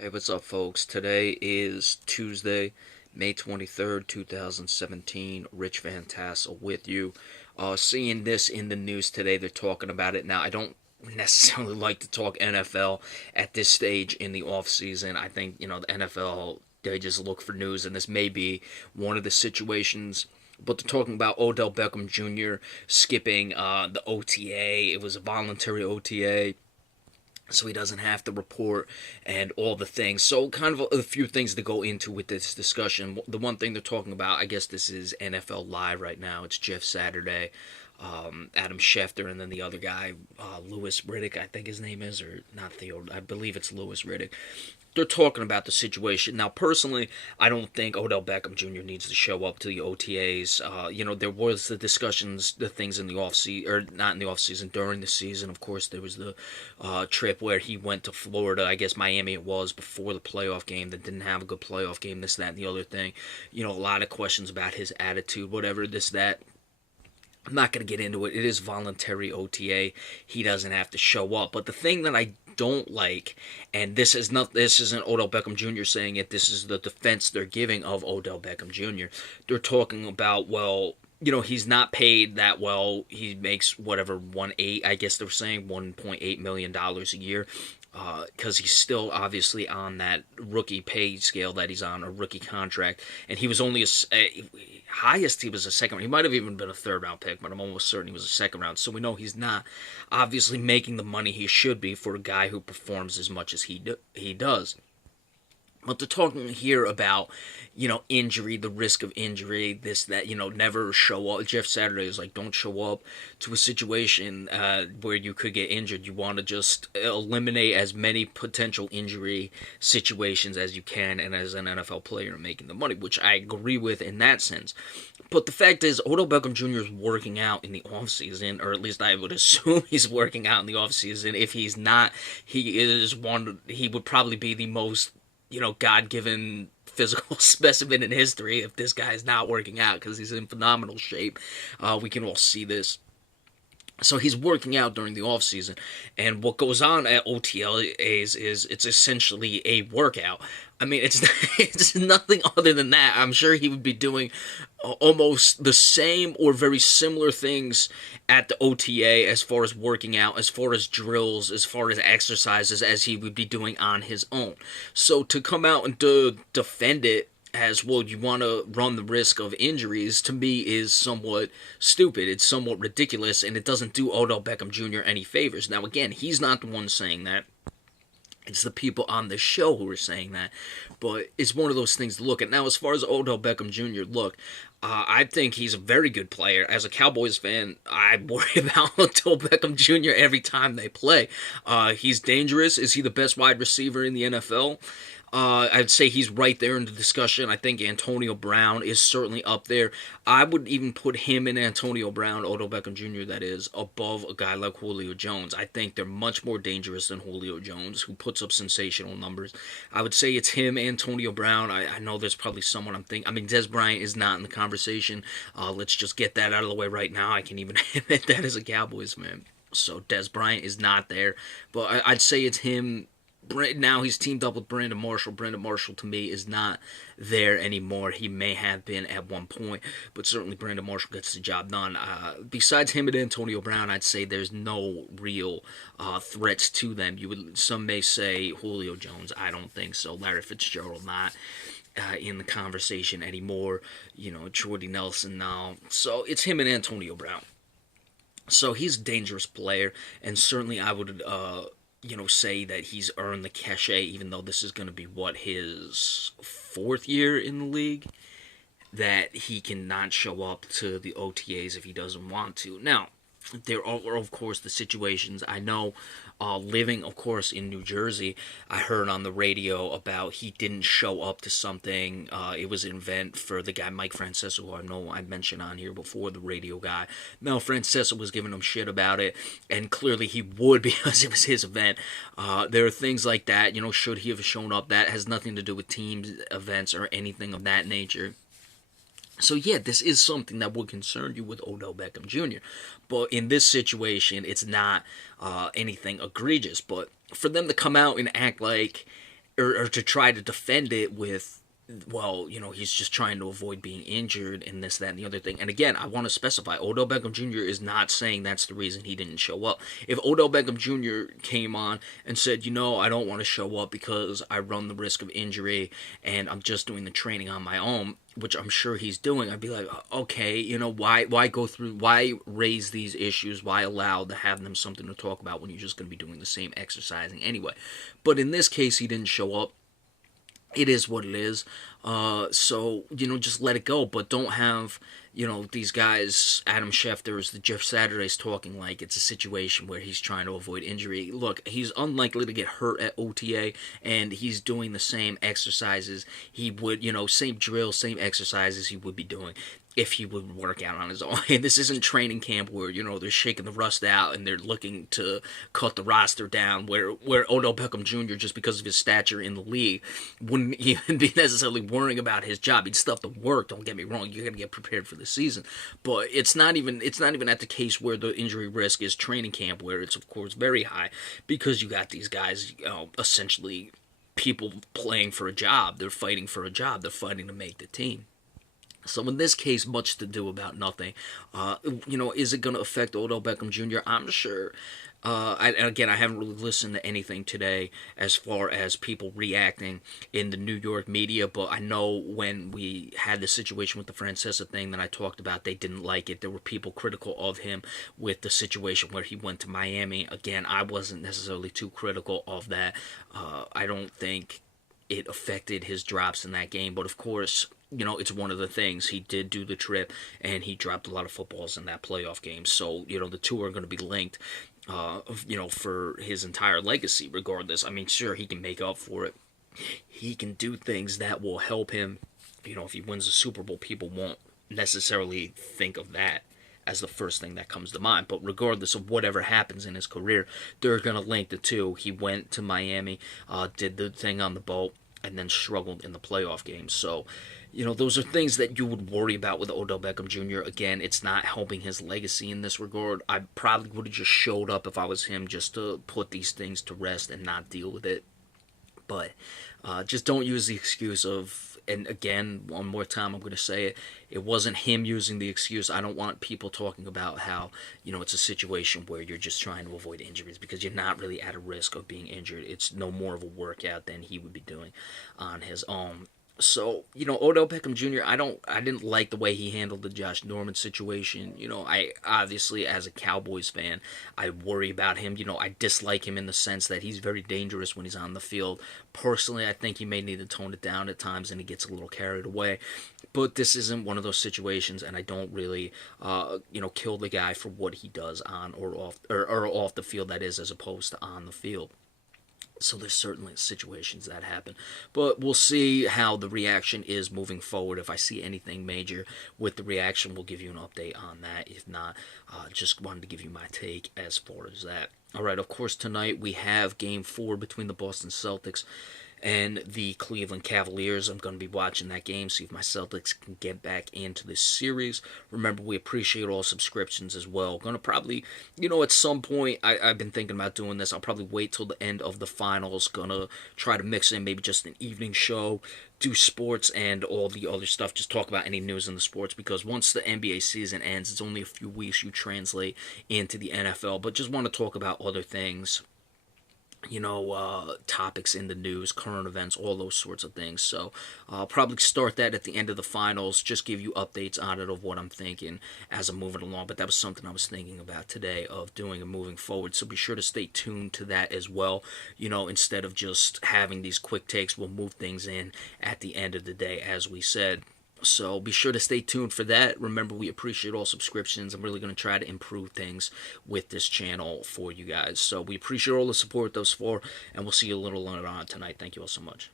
Hey, what's up, folks? Today is Tuesday, May 23rd, 2017. Rich Van Tassel with you. Seeing this in the news today, they're talking about it. Now, I don't necessarily like to talk NFL at this stage in the off season. I think, the NFL, they just look for news, and this may be one of the situations. But they're talking about Odell Beckham Jr. skipping the OTA. It was a voluntary OTA, so he doesn't have to report and all the things. So kind of a few things to go into with this discussion. The one thing they're talking about, I guess this is NFL Live right now. It's Jeff Saturday, Adam Schefter, and then the other guy, Lewis Riddick, I think his name is, or not Theo, I believe it's Lewis Riddick. They're talking about the situation. Now, personally, I don't think Odell Beckham Jr. needs to show up to the OTAs. There was the discussions, the things in the offseason, or not in the offseason, during the season. Of course, there was the trip where he went to Florida. I guess Miami it was, before the playoff game, that didn't have a good playoff game, this, that, and the other thing. A lot of questions about his attitude, whatever, this, that. I'm not going to get into it. It is voluntary OTA. He doesn't have to show up. But the thing that I don't like, and this isn't Odell Beckham Jr. saying it, this is the defense they're giving of Odell Beckham Jr. They're talking about, well, he's not paid that well. He makes whatever, 1.8, I guess they're saying $1.8 million a year. Because he's still obviously on that rookie pay scale that he's on, a rookie contract, and he was only highest, he was a second. He might have even been a third round pick, but I'm almost certain he was a second round. So we know he's not obviously making the money he should be for a guy who performs as much as he does. But they're talking here about, injury, the risk of injury, this, that, never show up. Jeff Saturday is like, don't show up to a situation where you could get injured. You want to just eliminate as many potential injury situations as you can, and as an NFL player making the money, which I agree with in that sense. But the fact is, Odell Beckham Jr. is working out in the offseason, or at least I would assume he's working out in the offseason. If he's not, he would probably be the most God-given physical specimen in history if this guy is not working out, because he's in phenomenal shape. We can all see this. So he's working out during the off season, and what goes on at OTAs is it's essentially a workout. I mean, it's nothing other than that. I'm sure he would be doing almost the same or very similar things at the OTA as far as working out, as far as drills, as far as exercises, as he would be doing on his own. So to come out and to defend it as, well, you want to run the risk of injuries, to me is somewhat stupid. It's somewhat ridiculous, and it doesn't do Odell Beckham Jr. any favors. Now, again, he's not the one saying that. It's the people on the show who are saying that. But it's one of those things to look at. Now, as far as Odell Beckham Jr., look, I think he's a very good player. As a Cowboys fan, I worry about Odell Beckham Jr. every time they play. He's dangerous. Is he the best wide receiver in the NFL? I'd say he's right there in the discussion. I think Antonio Brown is certainly up there. I would even put him and Antonio Brown, Odell Beckham Jr., that is, above a guy like Julio Jones. I think they're much more dangerous than Julio Jones, who puts up sensational numbers. I would say it's him, Antonio Brown. I know there's probably someone I'm thinking. I mean, Dez Bryant is not in the conversation. Let's just get that out of the way right now. I can even admit that as a Cowboys fan. So Dez Bryant is not there. But I'd say it's him. Now he's teamed up with Brandon Marshall. Brandon Marshall, to me, is not there anymore. He may have been at one point, but certainly Brandon Marshall gets the job done. Besides him and Antonio Brown, I'd say there's no real threats to them. Some may say Julio Jones. I don't think so. Larry Fitzgerald, not in the conversation anymore. Jordy Nelson now. So it's him and Antonio Brown. So he's a dangerous player, and certainly I would say that he's earned the cachet, even though this is going to be, his fourth year in the league, that he cannot show up to the OTAs if he doesn't want to. Now, there are, of course, the situations. I know, living, of course, in New Jersey, I heard on the radio about he didn't show up to something. It was an event for the guy Mike Francesa, who I know I mentioned on here before, the radio guy. Now, Francesa was giving him shit about it, and clearly he would, because it was his event. There are things like that, should he have shown up? That has nothing to do with teams, events, or anything of that nature. So yeah, this is something that would concern you with Odell Beckham Jr. But in this situation, it's not anything egregious. But for them to come out and act like or to try to defend it with, well, he's just trying to avoid being injured and this, that, and the other thing. And again, I want to specify, Odell Beckham Jr. is not saying that's the reason he didn't show up. If Odell Beckham Jr. came on and said, I don't want to show up because I run the risk of injury and I'm just doing the training on my own, which I'm sure he's doing, I'd be like, okay, why raise these issues? Why allow to have them something to talk about when you're just going to be doing the same exercising anyway? But in this case, he didn't show up. It is what it is. So, just let it go. But don't have, these guys, Adam Schefter's, the Jeff Saturdays, talking like it's a situation where he's trying to avoid injury. Look, he's unlikely to get hurt at OTA, and he's doing the same exercises he would, same drills, same exercises he would be doing if he would work out on his own. And this isn't training camp where, they're shaking the rust out and they're looking to cut the roster down, where Odell Beckham Jr., just because of his stature in the league, wouldn't even be necessarily worrying about his job. He'd still have to work, don't get me wrong. You got to get prepared for the season. But it's not even at the case where the injury risk is training camp, where it's, of course, very high, because you got these guys, essentially people playing for a job. They're fighting for a job. They're fighting to make the team. So in this case, much to do about nothing. Is it going to affect Odell Beckham Jr.? I'm sure. And again, I haven't really listened to anything today as far as people reacting in the New York media, but I know when we had the situation with the Francesa thing that I talked about, they didn't like it. There were people critical of him with the situation where he went to Miami. Again, I wasn't necessarily too critical of that. I don't think it affected his drops in that game, but of course, it's one of the things. He did do the trip, and he dropped a lot of footballs in that playoff game. So, the two are going to be linked, for his entire legacy, regardless. I mean, sure, he can make up for it. He can do things that will help him. If he wins the Super Bowl, people won't necessarily think of that as the first thing that comes to mind. But regardless of whatever happens in his career, they're going to link the two. He went to Miami, did the thing on the boat, and then struggled in the playoff game. So, those are things that you would worry about with Odell Beckham Jr. Again, it's not helping his legacy in this regard. I probably would have just showed up if I was him, just to put these things to rest and not deal with it. But just don't use the excuse of, and again, one more time, I'm going to say it, it wasn't him using the excuse. I don't want people talking about how, it's a situation where you're just trying to avoid injuries, because you're not really at a risk of being injured. It's no more of a workout than he would be doing on his own. So, Odell Beckham Jr., I didn't like the way he handled the Josh Norman situation. I obviously, as a Cowboys fan, I worry about him. I dislike him in the sense that he's very dangerous when he's on the field. Personally, I think he may need to tone it down at times, and he gets a little carried away. But this isn't one of those situations, and I don't really, kill the guy for what he does on or off the field, that is, as opposed to on the field. So there's certainly situations that happen. But we'll see how the reaction is moving forward. If I see anything major with the reaction, we'll give you an update on that. If not, just wanted to give you my take as far as that. All right, of course, tonight we have Game 4 between the Boston Celtics and the Cleveland Cavaliers. I'm going to be watching that game, see if my Celtics can get back into this series. Remember, we appreciate all subscriptions as well. Going to probably, at some point, I've been thinking about doing this. I'll probably wait till the end of the finals. Going to try to mix in maybe just an evening show, do sports and all the other stuff, just talk about any news in the sports, because once the NBA season ends, it's only a few weeks you translate into the NFL, but just want to talk about other things, topics in the news, current events, all those sorts of things. So I'll probably start that at the end of the finals, just give you updates on it of what I'm thinking as I'm moving along. But that was something I was thinking about today of doing and moving forward. So be sure to stay tuned to that as well. Instead of just having these quick takes, we'll move things in at the end of the day, as we said. So be sure to stay tuned for that. Remember, we appreciate all subscriptions. I'm really going to try to improve things with this channel for you guys. So we appreciate all the support thus far, and we'll see you a little later on tonight. Thank you all so much.